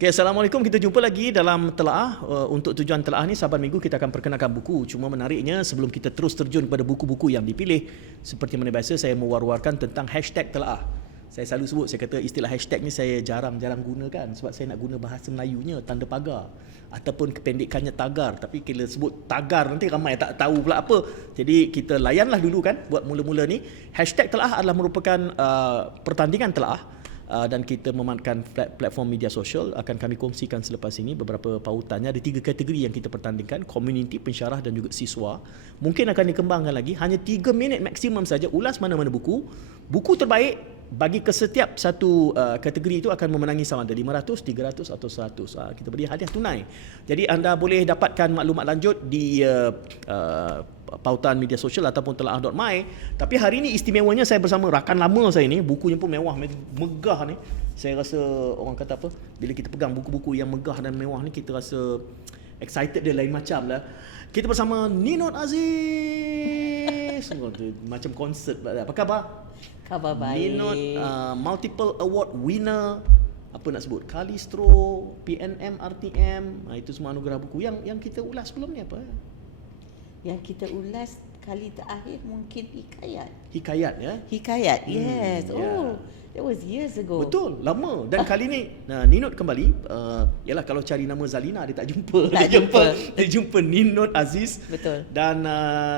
Okay, Assalamualaikum. Kita jumpa lagi dalam Telaah. Untuk tujuan Telaah ni, sahabat minggu kita akan perkenalkan buku. Cuma menariknya, sebelum kita terus terjun kepada buku-buku yang dipilih, seperti mana biasa saya mewar-warkan tentang hashtag Telaah. Saya selalu sebut, saya kata istilah hashtag ni saya jarang-jarang gunakan sebab saya nak guna bahasa Melayunya, tanda pagar ataupun kependekannya tagar. Tapi bila sebut tagar nanti ramai tak tahu pula apa. Jadi kita layanlah dulu kan buat mula-mula ni. Hashtag Telaah adalah merupakan pertandingan Telaah. Dan kita memanfaatkan platform media sosial. Akan kami kongsikan selepas ini beberapa pautannya. Ada 3 kategori yang kita pertandingkan: komuniti, pensyarah dan juga siswa. Mungkin akan dikembangkan lagi. Hanya 3 minit maksimum saja ulas mana-mana buku. Buku terbaik bagi kesetiap satu kategori itu akan memenangi sama ada 500, 300 atau 100. Kita beri hadiah tunai. Jadi anda boleh dapatkan maklumat lanjut di pautan media sosial ataupun telaah.my. Tapi hari ini istimewanya saya bersama rakan lama saya ni. Bukunya pun mewah, megah ni. Saya rasa orang kata apa, bila kita pegang buku-buku yang megah dan mewah ni, kita rasa excited dia lain macam lah. Kita bersama Ninot Aziz. Macam konsert. Apa khabar? Khabar baik. Ninot multiple award winner. Apa nak sebut? Kalistro, PNM, RTM. Itu semua anugerah buku. Yang kita ulas sebelum ni apa? Yang kita ulas kali terakhir mungkin Hikayat. Hikayat ya? Hikayat, yes. Yeah. That was years ago. Betul, lama. Dan kali ni Ninot kembali. Yalah, kalau cari nama Zalina dia tak jumpa. Dia jumpa Ninot Aziz. Betul. Dan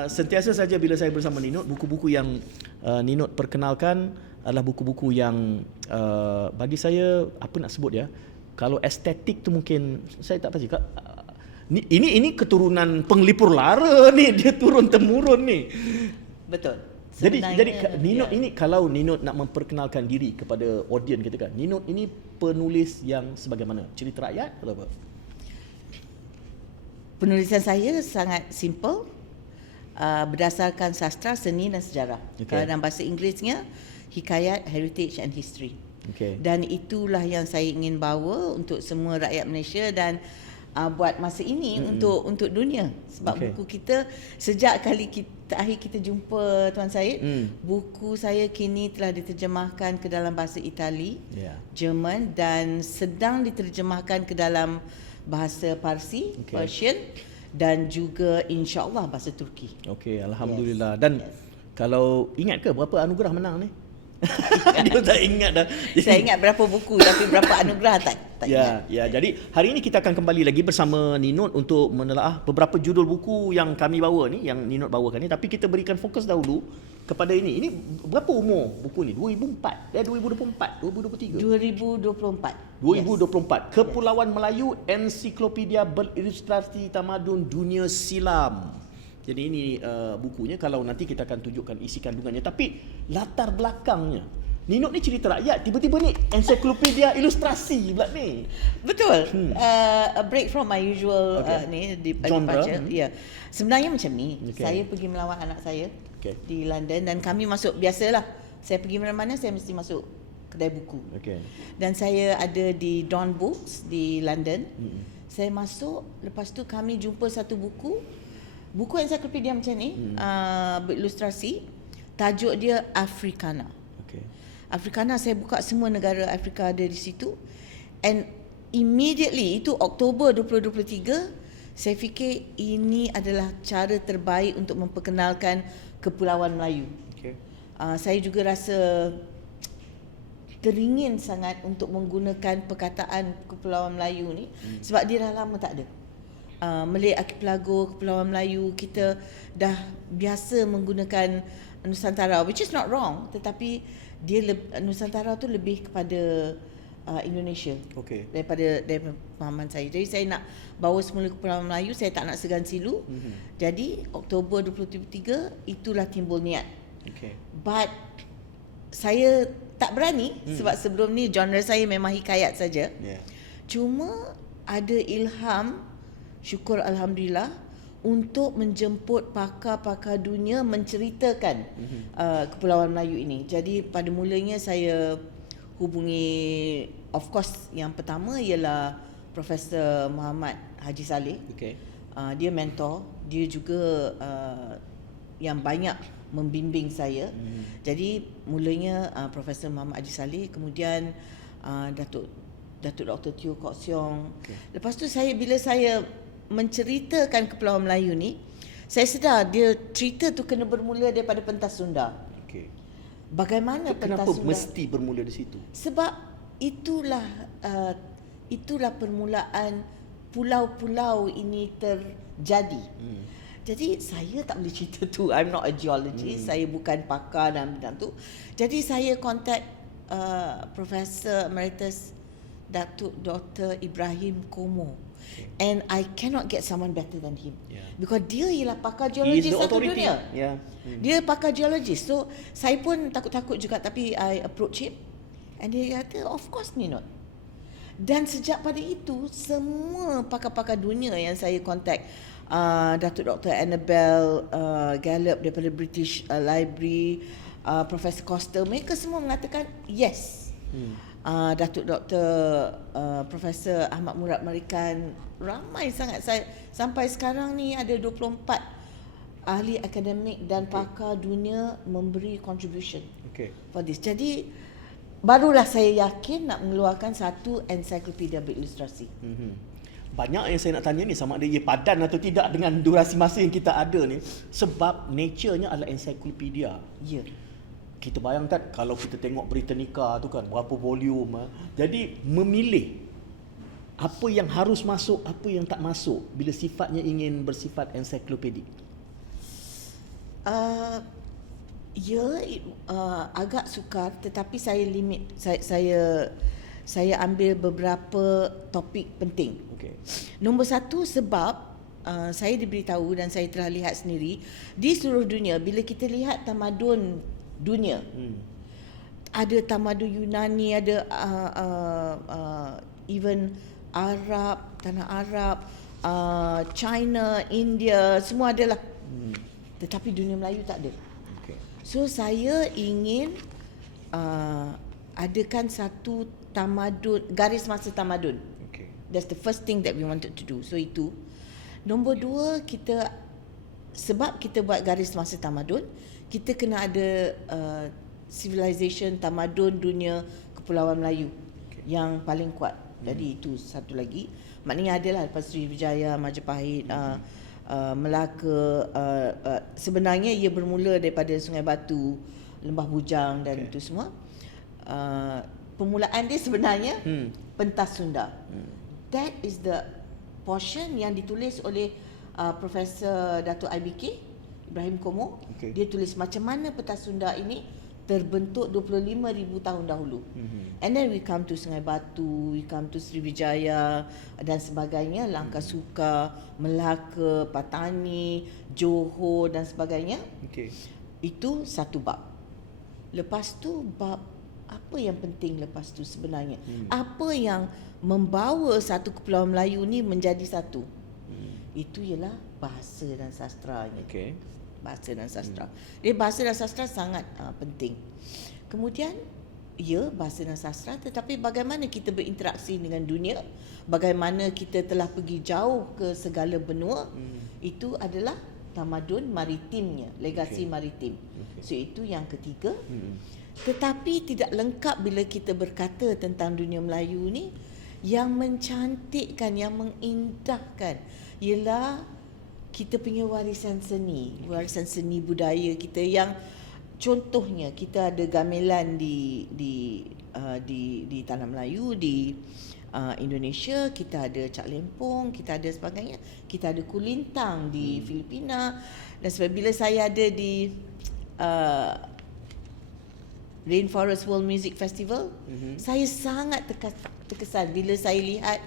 sentiasa saja bila saya bersama Ninot, buku-buku yang Ninot perkenalkan adalah buku-buku yang bagi saya, apa nak sebut ya, kalau estetik tu mungkin saya tak pasti. Ini keturunan penglipur lara ni, dia turun temurun ni. Betul. Jadi Ninot ini, kalau Ninot nak memperkenalkan diri kepada audiens kita kan, Ninot ini penulis yang sebagaimana? Cerita rakyat atau apa? Penulisan saya sangat simple, berdasarkan sastra, seni dan sejarah. Okay. Dalam bahasa Inggerisnya Hikayat, Heritage and History. Okay. Dan itulah yang saya ingin bawa untuk semua rakyat Malaysia dan buat masa ini untuk dunia. Sebab buku kita, sejak kali akhir kita jumpa Tuan Syed, buku saya kini telah diterjemahkan ke dalam bahasa Itali, Jerman dan sedang diterjemahkan ke dalam bahasa Parsi, Persian dan juga insya-Allah bahasa Turki. Okey, alhamdulillah. Dan kalau ingat ke berapa anugerah menang ni? Dia tak ingat dah. Saya ingat berapa buku tapi berapa anugerah tak ingat. Ya, jadi hari ini kita akan kembali lagi bersama Ninot untuk menelaah beberapa judul buku yang kami bawa ni, yang Ninot bawakan ni. Tapi kita berikan fokus dahulu kepada ini. Ini berapa umur buku ni? 2004, 2024, 2023? 2024. Kepulauan Melayu, ensiklopedia berilustrasi tamadun dunia silam. Jadi ini bukunya, kalau nanti kita akan tunjukkan isi kandungannya. Tapi latar belakangnya, Ninot ni cerita rakyat, tiba-tiba ni ensiklopedia ilustrasi pula ni. Betul. A break from my usual genre. Ya. Sebenarnya macam ni. Saya pergi melawat anak saya di London dan kami masuk, biasalah. Saya pergi mana-mana saya mesti masuk kedai buku. Dan saya ada di Dawn Books di London. Saya masuk, lepas tu kami jumpa satu buku ensiklopedia macam ni, berilustrasi. Tajuk dia Africana. Africana, saya buka semua negara Afrika ada di situ. And immediately, itu Oktober 2023, saya fikir ini adalah cara terbaik untuk memperkenalkan Kepulauan Melayu. Saya juga rasa teringin sangat untuk menggunakan perkataan Kepulauan Melayu ni sebab dia dah lama tak ada. Malay Archipelago, Kepulauan Melayu, kita dah biasa menggunakan Nusantara, which is not wrong, tetapi dia Nusantara tu lebih kepada Indonesia daripada pemahaman saya. Jadi saya nak bawa semula Kepulauan Melayu, saya tak nak segan silu. Jadi Oktober 2023 itulah timbul niat. But saya tak berani sebab sebelum ni genre saya memang hikayat saja. Cuma ada ilham, syukur alhamdulillah, untuk menjemput pakar-pakar dunia menceritakan Kepulauan Melayu ini. Jadi pada mulanya saya hubungi, of course yang pertama ialah Profesor Muhammad Haji Saleh. Dia mentor, dia juga yang banyak membimbing saya. Jadi mulanya Profesor Muhammad Haji Saleh, kemudian Datuk Datuk Dr. Teo Kok Siong. Lepas tu bila saya menceritakan Kepulauan Melayu ni, saya sedar dia cerita tu kena bermula daripada pentas Sunda. Bagaimana pentas Kenapa Sunda? mesti bermula di situ? Sebab itulah permulaan pulau-pulau ini terjadi. Jadi saya tak boleh cerita tu. I'm not a geologist. Saya bukan pakar dalam bidang tu. Jadi saya contact Profesor Emeritus Datuk Dr. Ibrahim Komo. And I cannot get someone better than him. Because dia ialah pakar geologis satu dunia. Dia pakar geologis. So saya pun takut-takut juga, tapi I approach him. And dia kata, of course Ninot. Dan sejak pada itu, semua pakar-pakar dunia yang saya contact, Datuk Dr. Annabelle Gallup daripada British Library, Professor Costa, mereka semua mengatakan yes. Datuk Dr. Profesor Ahmad Murad Marikan, ramai sangat. Saya sampai sekarang ni ada 24 ahli akademik dan pakar dunia memberi contribution for this. Jadi barulah saya yakin nak mengeluarkan satu ensiklopedia berilustrasi. Banyak yang saya nak tanya ni, sama ada ia padan atau tidak dengan durasi masa yang kita ada ni, sebab nature-nya adalah ensiklopedia. Kita bayangkan kalau kita tengok Britannica tu kan, berapa volume. Jadi memilih apa yang harus masuk, apa yang tak masuk bila sifatnya ingin bersifat ensiklopedik. Agak sukar, tetapi saya limit. Saya ambil beberapa topik penting. Nombor satu, sebab saya diberitahu dan saya telah lihat sendiri di seluruh dunia, bila kita lihat tamadun dunia, ada tamadun Yunani, ada even Arab, tanah Arab, China, India, semua adalah. Tetapi dunia Melayu tak ada. So saya ingin adakan satu tamadun, garis masa tamadun. That's the first thing that we wanted to do. So itu. Nombor dua, sebab kita buat garis masa tamadun, kita kena ada civilization, tamadun dunia Kepulauan Melayu yang paling kuat. Jadi itu satu lagi. Maknanya adalah lepas Sriwijaya, Majapahit, Melaka, sebenarnya ia bermula daripada Sungai Batu, Lembah Bujang dan itu semua. Permulaan dia sebenarnya pentas Sunda. That is the portion yang ditulis oleh Profesor Datuk IBK Ibrahim Komo. Dia tulis macam mana pentas Sunda ini terbentuk 25,000 tahun dahulu. And then we come to Sungai Batu, we come to Sriwijaya dan sebagainya, Langkasuka, Melaka, Patani, Johor dan sebagainya. Itu satu bab. Lepas tu bab apa yang penting lepas tu sebenarnya? Apa yang membawa satu Kepulauan Melayu ni menjadi satu? Itu ialah bahasa dan sastranya. Bahasa dan sastra. Dia bahasa dan sastra sangat penting. Kemudian, bahasa dan sastra, tetapi bagaimana kita berinteraksi dengan dunia, bagaimana kita telah pergi jauh ke segala benua, itu adalah tamadun maritimnya, legasi maritim. So itu yang ketiga. Tetapi tidak lengkap bila kita berkata tentang dunia Melayu ni. Yang mencantikkan, yang mengindahkan ialah kita punya warisan seni budaya kita, yang contohnya kita ada gamelan di tanah Melayu, di Indonesia, kita ada Cak Lempong, kita ada sebagainya, kita ada kulintang di Filipina. Dan sebab bila saya ada di Rainforest World Music Festival, saya sangat terkesan bila saya lihat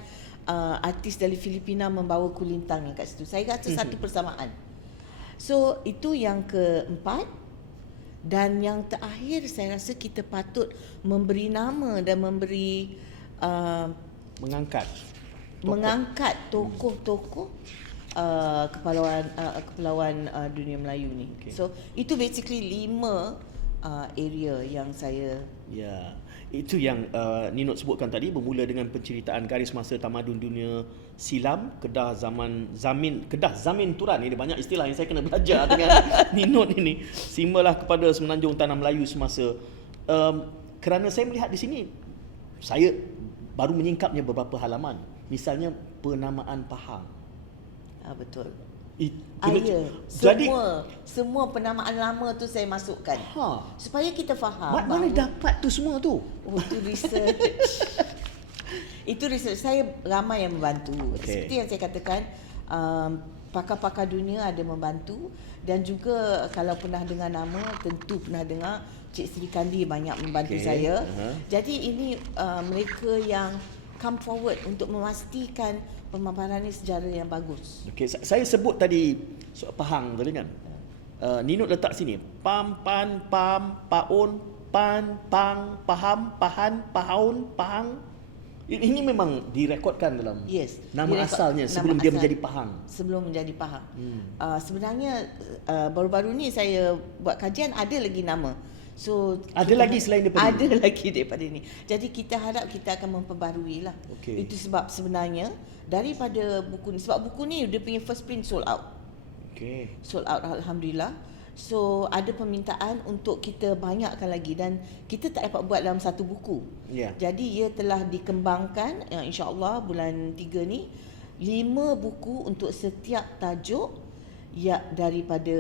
artis dari Filipina membawa kulintang yang kat situ. Saya rasa satu persamaan. So itu yang keempat. Dan yang terakhir, saya rasa kita patut memberi nama dan memberi mengangkat tokoh-tokoh kepulauan dunia Melayu ni. So itu basically 5 area yang saya itu yang Ninot sebutkan tadi, bermula dengan penceritaan garis masa tamadun dunia silam, Kedah Zamin Turan. Ini banyak istilah yang saya kena belajar dengan Ninot ini. Simalah kepada semenanjung tanah Melayu semasa. Kerana saya melihat di sini, saya baru menyingkapnya beberapa halaman. Misalnya penamaan Pahang. Betul. Jadi semua penamaan lama tu saya masukkan. Supaya kita faham. Mana dapat tu semua tu? Itu research. Itu research. Saya ramai yang membantu. Seperti yang saya katakan, pakar-pakar dunia ada membantu, dan juga kalau pernah dengar nama, tentu pernah dengar Cik Sri Kandi banyak membantu saya. Jadi ini mereka yang come forward untuk memastikan pemaparan ni sejarah yang bagus. Saya sebut tadi soal Pahang tadi kan. Ninot letak sini. Pam, pan, pam, paun, pan, pang, paham, pahan, pahaun, pahang. Ini memang direkodkan dalam nama asalnya sebelum dia menjadi Pahang. Sebelum menjadi Pahang. Sebenarnya baru-baru ni saya buat kajian, ada lagi nama. So ada lagi selain daripada ini? Ada lagi daripada ini. Jadi kita harap kita akan memperbarui lah. Itu sebab sebenarnya daripada buku ni, sebab buku ni dia punya first print sold out. Sold out, alhamdulillah. So ada permintaan untuk kita banyakkan lagi, dan kita tak dapat buat dalam satu buku. Jadi ia telah dikembangkan, insya-Allah bulan 3 ni 5 buku untuk setiap tajuk daripada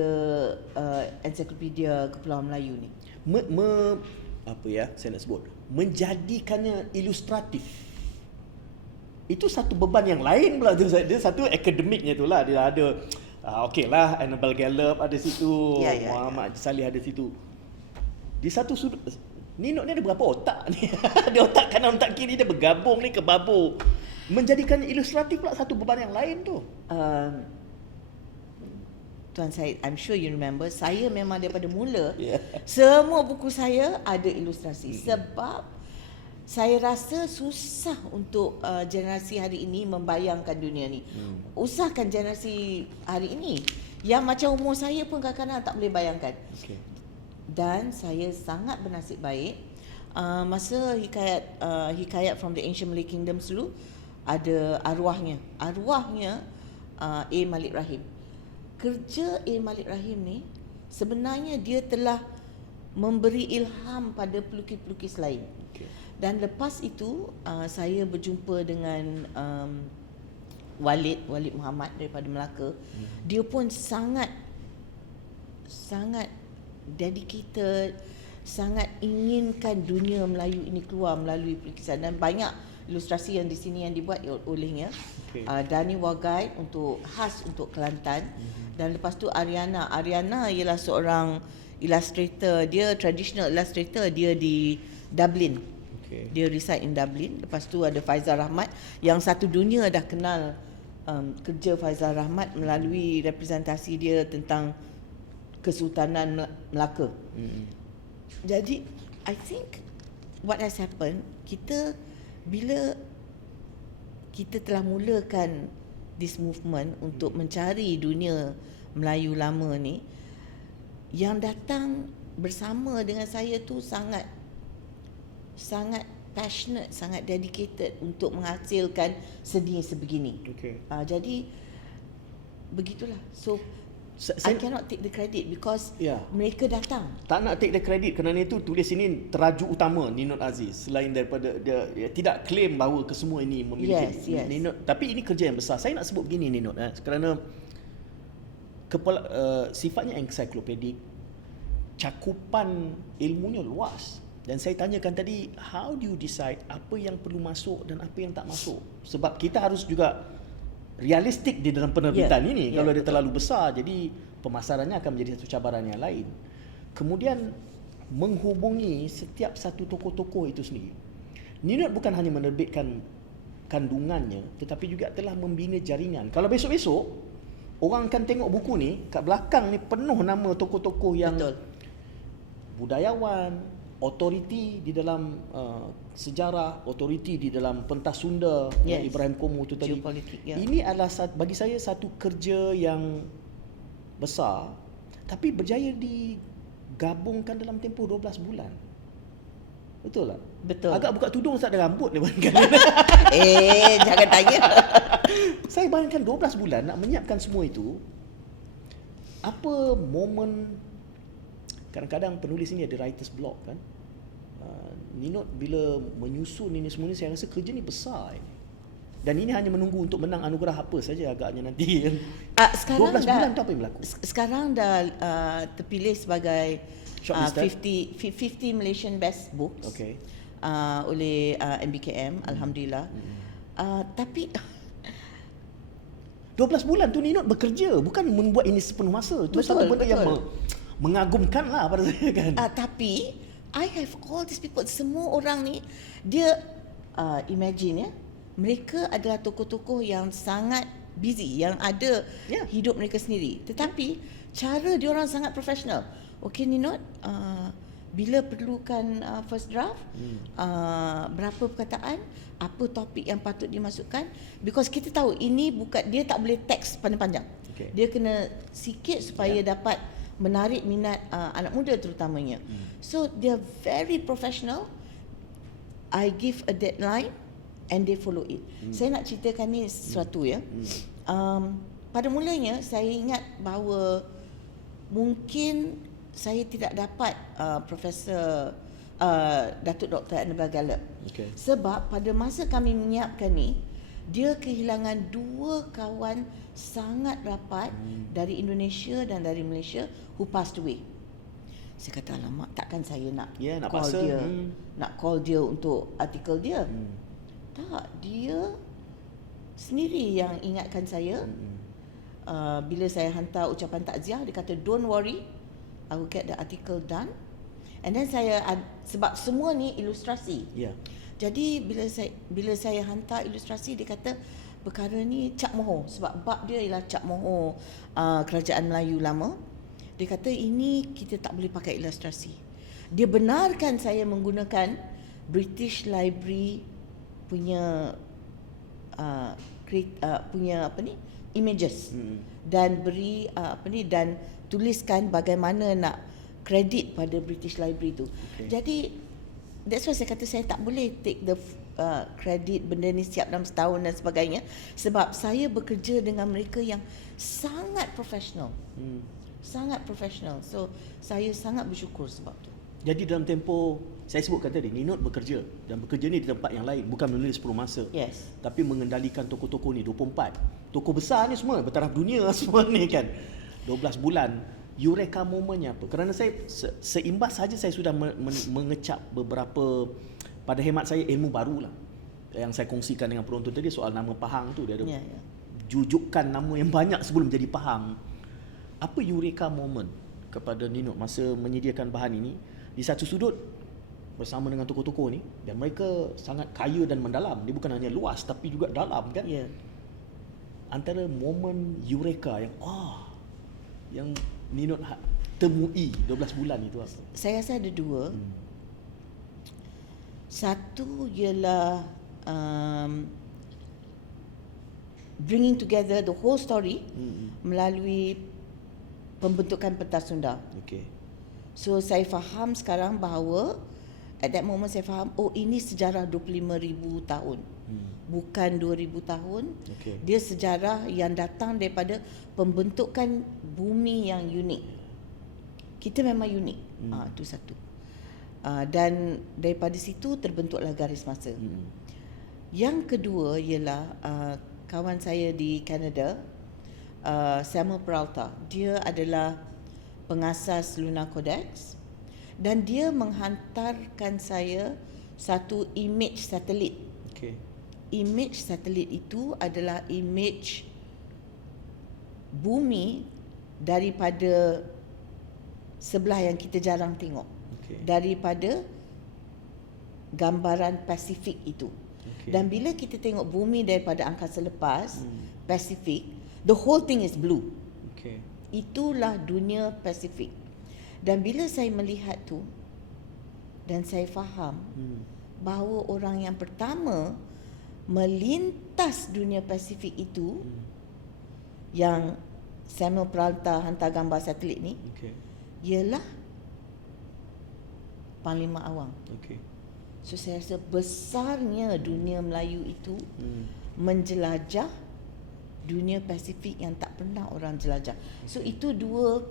ensiklopedia Kepulauan Melayu ni. Saya nak sebut, menjadikannya ilustratif. Itu satu beban yang lain pula tu. Dia satu akademiknya tu lah. Dia ada okeylah, Annabel Gallup ada situ, Muhammad Salih ada situ. Di satu sudut, Ninot ni ada berapa otak ni? Dia otak kanan otak kiri, dia bergabung ni kebabur. Menjadikan ilustratif pula satu beban yang lain tu. Tuan Syed, I'm sure you remember, saya memang daripada mula semua buku saya ada ilustrasi. Sebab saya rasa susah untuk generasi hari ini membayangkan dunia ni. Usahakan generasi hari ini yang macam umur saya pun kadang-kadang tak boleh bayangkan. Dan saya sangat bernasib baik, masa hikayat from the Ancient Malay Kingdoms dulu, ada arwahnya A. Malik Rahim. Kerja A. Malik Rahim ni sebenarnya dia telah memberi ilham pada pelukis-pelukis lain. Dan lepas itu saya berjumpa dengan Walid Muhammad daripada Melaka. Dia pun sangat dedicated, sangat inginkan dunia Melayu ini keluar melalui pelukisan, dan banyak ilustrasi yang di sini yang dibuat olehnya. Dani Wagai khas untuk Kelantan. Dan lepas tu Ariana ialah seorang illustrator, dia traditional illustrator, dia di Dublin. Dia reside in Dublin. Lepas tu ada Faizal Rahmat yang satu dunia dah kenal kerja Faizal Rahmat melalui representasi dia tentang Kesultanan Melaka. Jadi I think what has happened, bila kita telah mulakan this movement untuk mencari dunia Melayu lama ni, yang datang bersama dengan saya tu sangat passionate, sangat dedicated untuk menghasilkan seni sebegini. Jadi begitulah. So I cannot take the credit because mereka datang. Tak nak take the credit, kerana itu tulis ini teraju utama Ninot Aziz. Selain daripada dia tidak claim bahawa kesemua ini memiliki Ninot, tapi ini kerja yang besar. Saya nak sebut begini Ninot, kerana sifatnya ensiklopedik, cakupan ilmunya luas. Dan saya tanyakan tadi, how do you decide apa yang perlu masuk dan apa yang tak masuk? Sebab kita harus juga realistik di dalam penerbitan ini. Kalau dia terlalu besar, jadi pemasarannya akan menjadi satu cabaran yang lain. Kemudian menghubungi setiap satu tokoh-tokoh itu sendiri. Ninot bukan hanya menerbitkan kandungannya, tetapi juga telah membina jaringan. Kalau besok-besok orang akan tengok buku ni, kat belakang ni penuh nama tokoh-tokoh yang budayawan, otoriti di dalam sejarah, otoriti di dalam pentas Sunda, Ibrahim Komo tu tadi. Ini adalah bagi saya satu kerja yang besar, tapi berjaya digabungkan dalam tempoh 12 bulan. Betul tak? Betul. Agak buka tudung tak ada rambut dia bayangkan. Jangan tanya. Saya bayangkan 12 bulan nak menyiapkan semua itu. Apa momen, kadang-kadang penulis ini ada writer's block kan. Ninot bila menyusun ini semua ni, saya rasa kerja ni besar ini. Dan ini hanya menunggu untuk menang anugerah apa saja agaknya nanti. Sekarang 12 bulan tu apa yang berlaku? Sekarang dah terpilih sebagai Shortlisted? 50 Malaysian Best Books. Okay. Oleh MBKM, alhamdulillah. Tapi 12 bulan tu Ninot bekerja, bukan membuat ini sepenuh masa. Itu satu benda yang mengagumkan lah pada saya kan. Tapi I have all these people, semua orang ni dia imagine ya, mereka adalah tokoh-tokoh yang sangat busy, yang ada hidup mereka sendiri. Tetapi cara dia orang sangat profesional. Okey Ninot, bila perlukan first draft, berapa perkataan, apa topik yang patut dimasukkan, because kita tahu ini bukan, dia tak boleh teks panjang-panjang. Dia kena sikit supaya dapat menarik minat anak muda terutamanya. So they are very professional. I give a deadline and they follow it. Saya nak ceritakan ni sesuatu ya. Pada mulanya saya ingat bahawa mungkin saya tidak dapat Profesor Datuk Dr. Annabel Gallop. Sebab pada masa kami menyiapkan ni, dia kehilangan 2 kawan sangat rapat dari Indonesia dan dari Malaysia who passed away. Saya kata, alamak, takkan saya nak call dia, nak call dia untuk artikel dia. Tak, dia sendiri yang ingatkan saya. Bila saya hantar ucapan takziah, dia kata, don't worry, I will get the article done. And then saya, sebab semua ni ilustrasi. Jadi bila saya hantar ilustrasi, dia kata perkara ni Cap Moho, sebab bab dia ialah Cap Moho, kerajaan Melayu lama. Dia kata ini kita tak boleh pakai ilustrasi. Dia benarkan saya menggunakan British Library punya punya images dan beri dan tuliskan bagaimana nak kredit pada British Library tu. Jadi that's why saya kata saya tak boleh take the kredit benda ni siap dalam setahun dan sebagainya, sebab saya bekerja dengan mereka yang sangat profesional. Sangat profesional. So saya sangat bersyukur sebab tu. Jadi dalam tempoh, saya sebutkan tadi, Ninot bekerja, dan bekerja ni di tempat yang lain, bukan menulis 10 masa. Tapi mengendalikan tokoh-tokoh ni 24. Tokoh besar ni semua bertaraf dunia semua ni kan. 12 bulan. Eureka momennya apa? Kerana saya seimbas saja saya sudah mengecap beberapa, pada hemat saya, ilmu baru lah yang saya kongsikan dengan penonton tadi soal nama Pahang tu. Dia ada jujukan nama yang banyak sebelum jadi Pahang. Apa eureka moment kepada Ninot masa menyediakan bahan ini? Di satu sudut bersama dengan tokoh-tokoh ni, dan mereka sangat kaya dan mendalam. Dia bukan hanya luas tapi juga dalam kan. Antara momen eureka yang Ninot temui 12 bulan itu apa? Saya rasa ada 2. Satu ialah bringing together the whole story melalui pembentukan pentas Sunda. So saya faham sekarang bahawa at that moment saya faham, ini sejarah 25,000 tahun. Bukan 2,000 tahun. Dia sejarah yang datang daripada pembentukan bumi yang unik. Kita memang unik. Itu satu. Dan daripada situ terbentuklah garis masa. Yang kedua ialah kawan saya di Canada, Samuel Peralta. Dia adalah pengasas Lunar Codex dan dia menghantarkan saya satu image satelit. Image satelit itu adalah image bumi daripada sebelah yang kita jarang tengok. Daripada gambaran Pasifik itu. Dan bila kita tengok bumi daripada angkasa lepas, Pasifik, the whole thing is blue. Itulah dunia Pasifik. Dan bila saya melihat tu, dan saya faham bahawa orang yang pertama melintas dunia Pasifik itu, yang Samuel Peralta hantar gambar satelit ni, ialah Panglima Awang. So saya rasa besarnya dunia Melayu itu menjelajah dunia Pasifik yang tak pernah orang jelajah. So itu dua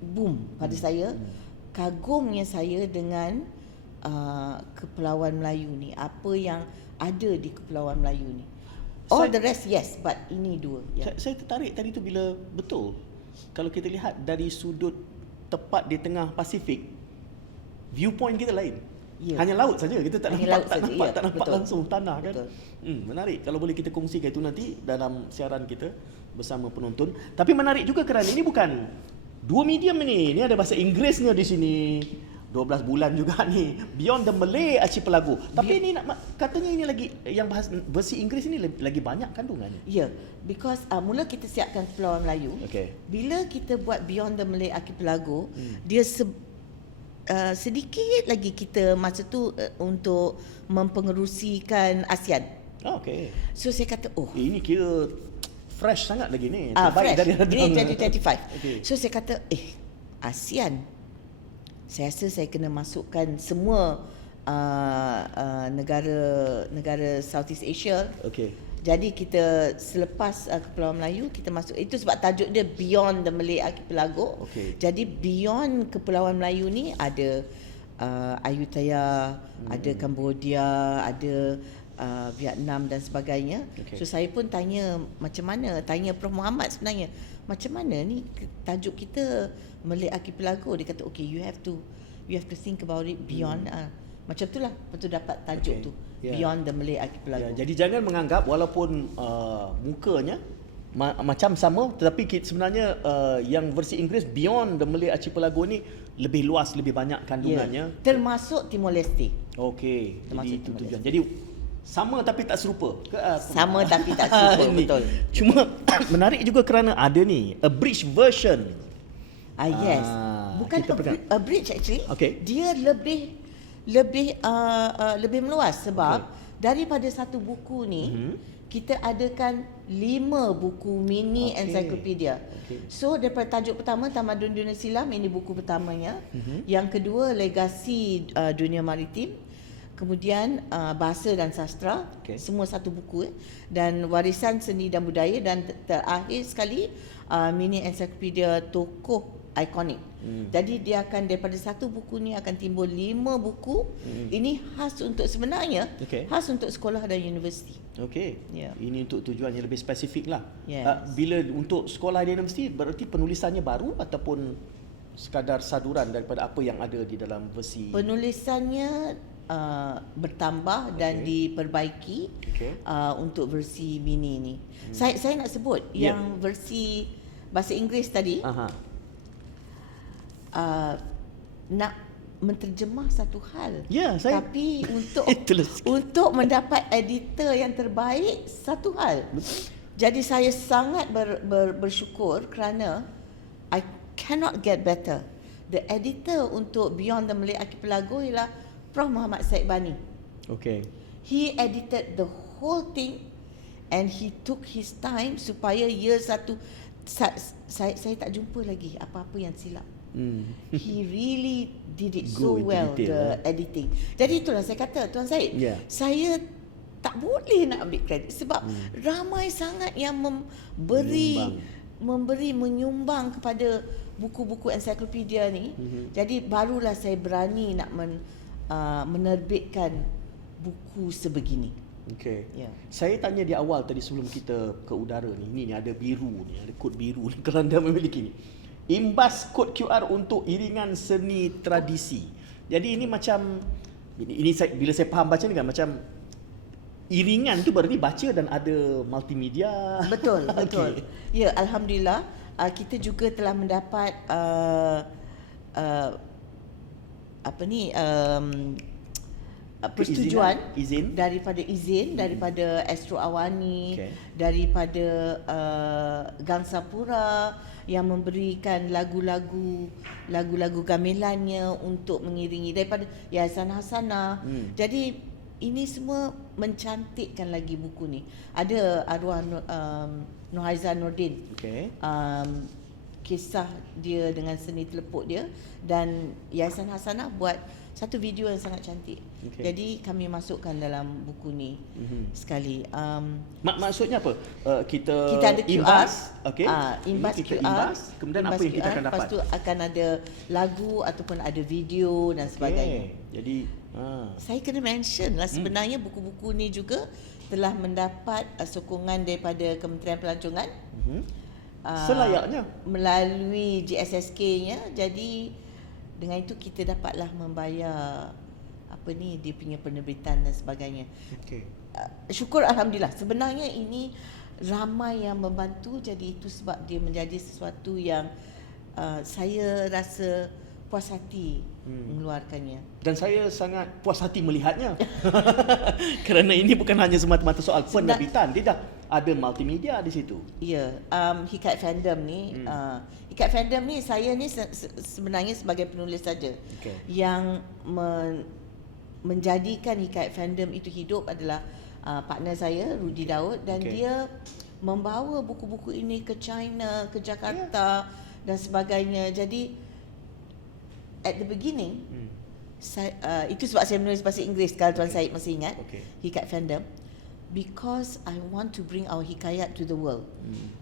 boom pada saya. kagumnya saya dengan Kepulauan Melayu ni, apa yang ada di Kepulauan Melayu ni. All the rest yes, but ini dua. Saya tertarik tadi tu bila betul kalau kita lihat dari sudut tepat di tengah Pasifik, viewpoint kita lain. Hanya laut saja, kita tak nampak langsung tanah kan. Menarik kalau boleh kita kongsikan itu nanti dalam siaran kita bersama penonton. Tapi menarik juga kerana ini bukan dua medium ini. Ini ada bahasa Inggerisnya di sini. 12 bulan juga ni, Beyond the Malay Archipelago. Tapi ini katanya ini lagi yang bahas versi Inggeris ini lagi banyak kandungannya. Because mula kita siapkan Kepulauan Melayu. Bila kita buat Beyond the Malay Archipelago, dia sedikit lagi kita masa tu untuk mempengerusikan ASEAN. So saya kata ini kira fresh sangat lagi ni. Terbaik dari ini 2025. So saya kata ASEAN, saya rasa saya kena masukkan semua negara Southeast Asia. Jadi kita selepas Kepulauan Melayu kita masuk, itu sebab tajuk dia Beyond the Malay Archipelago. Jadi beyond Kepulauan Melayu ni ada Ayutthaya, ada Cambodia, ada Vietnam dan sebagainya. So saya pun tanya tanya Prof Muhammad sebenarnya, macam mana ni tajuk kita Malay Archipelago. Dia kata you have to think about it beyond. Macam itulah betul dapat tajuk tu, Beyond the Malay Archipelago. Jadi jangan menganggap walaupun mukanya macam sama, tetapi sebenarnya yang versi Inggeris Beyond the Malay Archipelago ni lebih luas, lebih banyak kandungannya. Termasuk Timor Leste. Jadi itu tujuan. Jadi sama tapi tak serupa. Sama tapi tak serupa, betul. Cuma menarik juga kerana ada ni abridged version. Yes. Bukan abridged actually. Dia lebih meluas sebab daripada satu buku ni kita adakan 5 buku mini encyclopedia. So daripada tajuk pertama Tamadun Dunia Silam, ini buku pertamanya. Yang kedua Legasi Dunia Maritim. Kemudian Bahasa dan Sastra, semua satu buku. Dan Warisan Seni dan Budaya, dan terakhir sekali mini encyclopedia tokoh ikonik. Jadi dia akan daripada satu buku ni akan timbul 5 buku. Ini khas untuk sebenarnya khas untuk sekolah dan universiti. Ini untuk tujuan yang lebih spesifik lah. Bila untuk sekolah dan universiti berarti penulisannya baru ataupun sekadar saduran daripada apa yang ada di dalam versi? Penulisannya bertambah dan diperbaiki untuk versi mini ni. Saya nak sebut yang versi bahasa Inggeris tadi. Nak menterjemah satu hal, tapi untuk mendapat editor yang terbaik satu hal. Jadi saya sangat bersyukur kerana I cannot get better. The editor untuk Beyond the Malay Archipelago ialah Prof Muhammad Said Bani. He edited the whole thing and he took his time supaya year satu saya tak jumpa lagi apa-apa yang silap. He really did it so well, the editing. Jadi itulah saya kata, Tuan Syed, saya tak boleh nak ambil kredit sebab ramai sangat yang menyumbang kepada buku-buku ensiklopedia ni. Jadi barulah saya berani nak menerbitkan buku sebegini. Saya tanya di awal tadi sebelum kita ke udara ni ada biru ni, ada kod biru ni kerana memiliki ni. Imbas kod QR untuk iringan seni tradisi. Jadi ini macam bila saya faham baca ni kan macam iringan tu berarti baca dan ada multimedia. Betul. Ya, alhamdulillah kita juga telah mendapat persetujuan daripada Astro Awani, daripada Gangsapura yang memberikan lagu-lagu gamelannya untuk mengiringi, daripada Yayasan Hasanah. Jadi ini semua mencantikkan lagi buku ni. Ada arwah Nurhaiza Nordin. Kisah dia dengan seni telepuk dia, dan Yayasan Hasanah buat satu video yang sangat cantik. Jadi kami masukkan dalam buku ni sekali. Maksudnya apa? Kita ada QR, imbas, imbas kita QR, imbas, kemudian imbas apa yang kita QR, akan dapat? Lepas tu akan ada lagu ataupun ada video dan sebagainya. Jadi saya kena mention lah sebenarnya buku-buku ni juga telah mendapat sokongan daripada Kementerian Pelancongan. Selayaknya melalui GSSK-nya. Jadi dengan itu kita dapatlah membayar dia punya penerbitan dan sebagainya. Syukur alhamdulillah. Sebenarnya ini ramai yang membantu, jadi itu sebab dia menjadi sesuatu yang saya rasa puas hati mengeluarkannya. Dan saya sangat puas hati melihatnya. Kerana ini bukan hanya semata-mata soal penerbitan, dia dah ada multimedia di situ. Ya, Hikayat Fandom ni, Hikayat Fandom ni saya ni sebenarnya sebagai penulis saja. Yang menjadikan Hikayat Fandom itu hidup adalah partner saya, Rudy Daud, dan dia membawa buku-buku ini ke China, ke Jakarta dan sebagainya. Jadi at the beginning, itu sebab saya menulis bahasa Inggeris kalau Tuan Syed masih ingat, Hikayat Fandom, because I want to bring our hikayat to the world.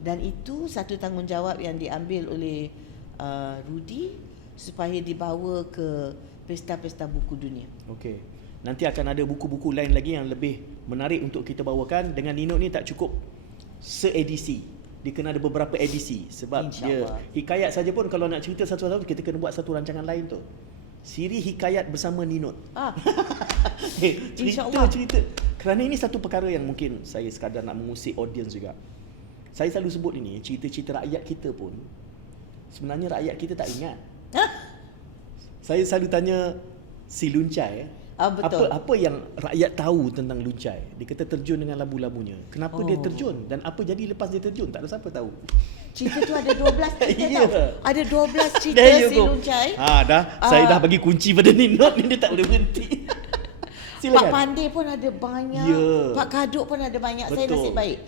Dan itu satu tanggungjawab yang diambil oleh Rudy supaya dibawa ke pesta-pesta buku dunia. Nanti akan ada buku-buku lain lagi yang lebih menarik untuk kita bawakan. Dengan Ninot ni tak cukup seedisi, dia kena ada beberapa edisi. Sebab dia hikayat saja pun kalau nak cerita satu-satu kita kena buat satu rancangan lain tu. Siri hikayat bersama Ninot. Cerita. Kerana ini satu perkara yang mungkin saya sekadar nak mengusik audiens juga. Saya selalu sebut ini, cerita-cerita rakyat kita pun sebenarnya rakyat kita tak ingat. Saya selalu tanya si Luncai, betul. apa yang rakyat tahu tentang Luncai? Dia kata terjun dengan labu-labunya. Kenapa dia terjun dan apa jadi lepas dia terjun? Tak ada siapa tahu. Cerita tu ada 12 cerita tau. Ada 12 cerita si Luncai. Saya dah bagi kunci pada Ninot ni, dia tak boleh berhenti. Pak Pandey pun ada banyak. Pak Kaduk pun ada banyak. Betul. Saya nasib baik.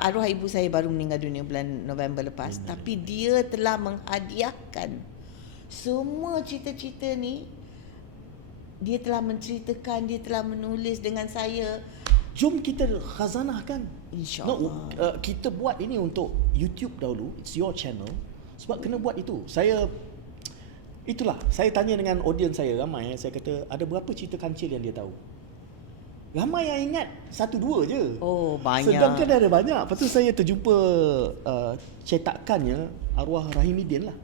Arwah ibu saya baru meninggal dunia bulan November lepas. Tapi dia telah menghadiahkan semua cerita-cerita ni. Dia telah menceritakan, dia telah menulis dengan saya. Jom kita khazanahkan. InsyaAllah. Kita buat ini untuk YouTube dahulu. It's your channel. Sebab kena buat itu. Itulah, saya tanya dengan audiens saya ramai. Saya kata, ada berapa cerita kancil yang dia tahu? Ramai yang ingat 1-2 je. Banyak. Sedangkan ada banyak. Lepas tu saya terjumpa cetakannya arwah Rahimidin lah.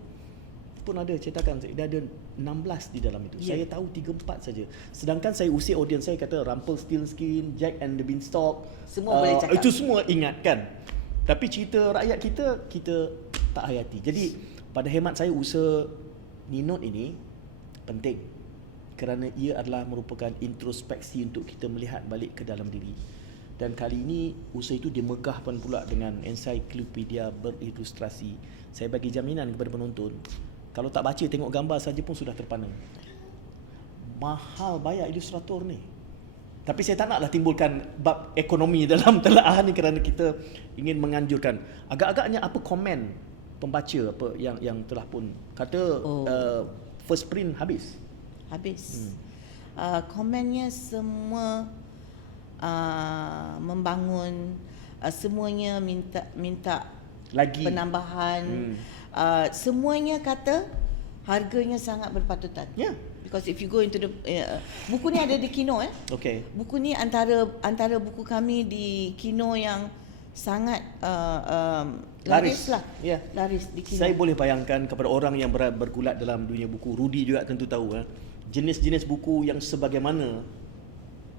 Pun ada cetakan, dia ada 16 di dalam itu. Saya tahu 3-4 saja. Sedangkan saya usir audiens saya, kata Rumpelstiltskin, Jack and the Beanstalk, semua boleh cakap. Itu semua ingatkan. Tapi cerita rakyat kita tak hayati. Jadi pada hemat saya, usaha Ninot ini penting kerana ia adalah merupakan introspeksi untuk kita melihat balik ke dalam diri. Dan kali ini usaha itu dimegahkan pula dengan ensiklopedia berilustrasi. Saya bagi jaminan kepada penonton, kalau tak baca, tengok gambar saja pun sudah terpana. Mahal bayar ilustrator ni. Tapi saya tak naklah timbulkan bab ekonomi dalam telaah ni kerana kita ingin menganjurkan. Agak-agaknya apa komen pembaca apa yang telah pun kata first print habis? Komennya semua membangun, semuanya minta lagi penambahan. Semuanya kata harganya sangat berpatutan. Because if you go into the buku ni ada di Kino buku ni antara buku kami di Kino yang sangat laris lah. Laris di Kino. Saya boleh bayangkan kepada orang yang bergulat dalam dunia buku, Rudy juga tentu tahu jenis-jenis buku yang sebagaimana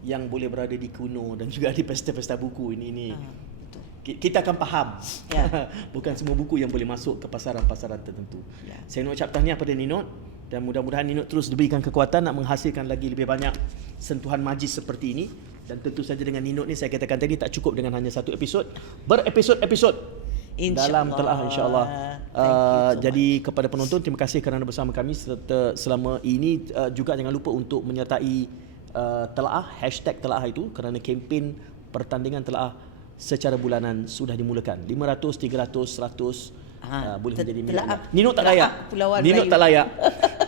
yang boleh berada di Kuno dan juga di pesta-pesta buku ini. Kita akan faham. Bukan semua buku yang boleh masuk ke pasaran-pasaran tertentu. Saya nak ucap tahniah pada Ninot dan mudah-mudahan Ninot terus diberikan kekuatan nak menghasilkan lagi lebih banyak sentuhan majis seperti ini. Dan tentu saja dengan Ninot ni, saya katakan tadi, tak cukup dengan hanya satu episod, berepisod-episod dalam telaah, insya-Allah. Jadi kepada penonton, terima kasih kerana bersama kami selama ini. Juga jangan lupa untuk menyertai telaah, #telaah itu, kerana kempen pertandingan telaah secara bulanan sudah dimulakan. 500, 300, 100 boleh menjadi milik. Ninot tak layak. Ninot tak layak.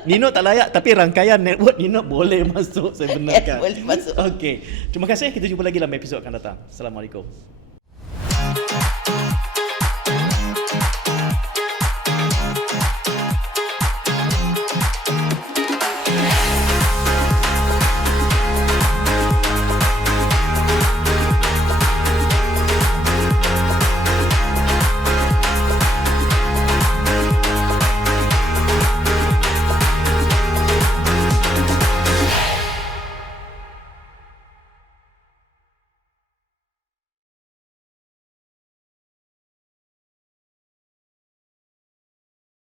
Nino tak layak, tapi rangkaian network Nino boleh masuk, saya benarkan. Boleh masuk. Okey. Terima kasih. Kita jumpa lagi dalam episod akan datang. Assalamualaikum.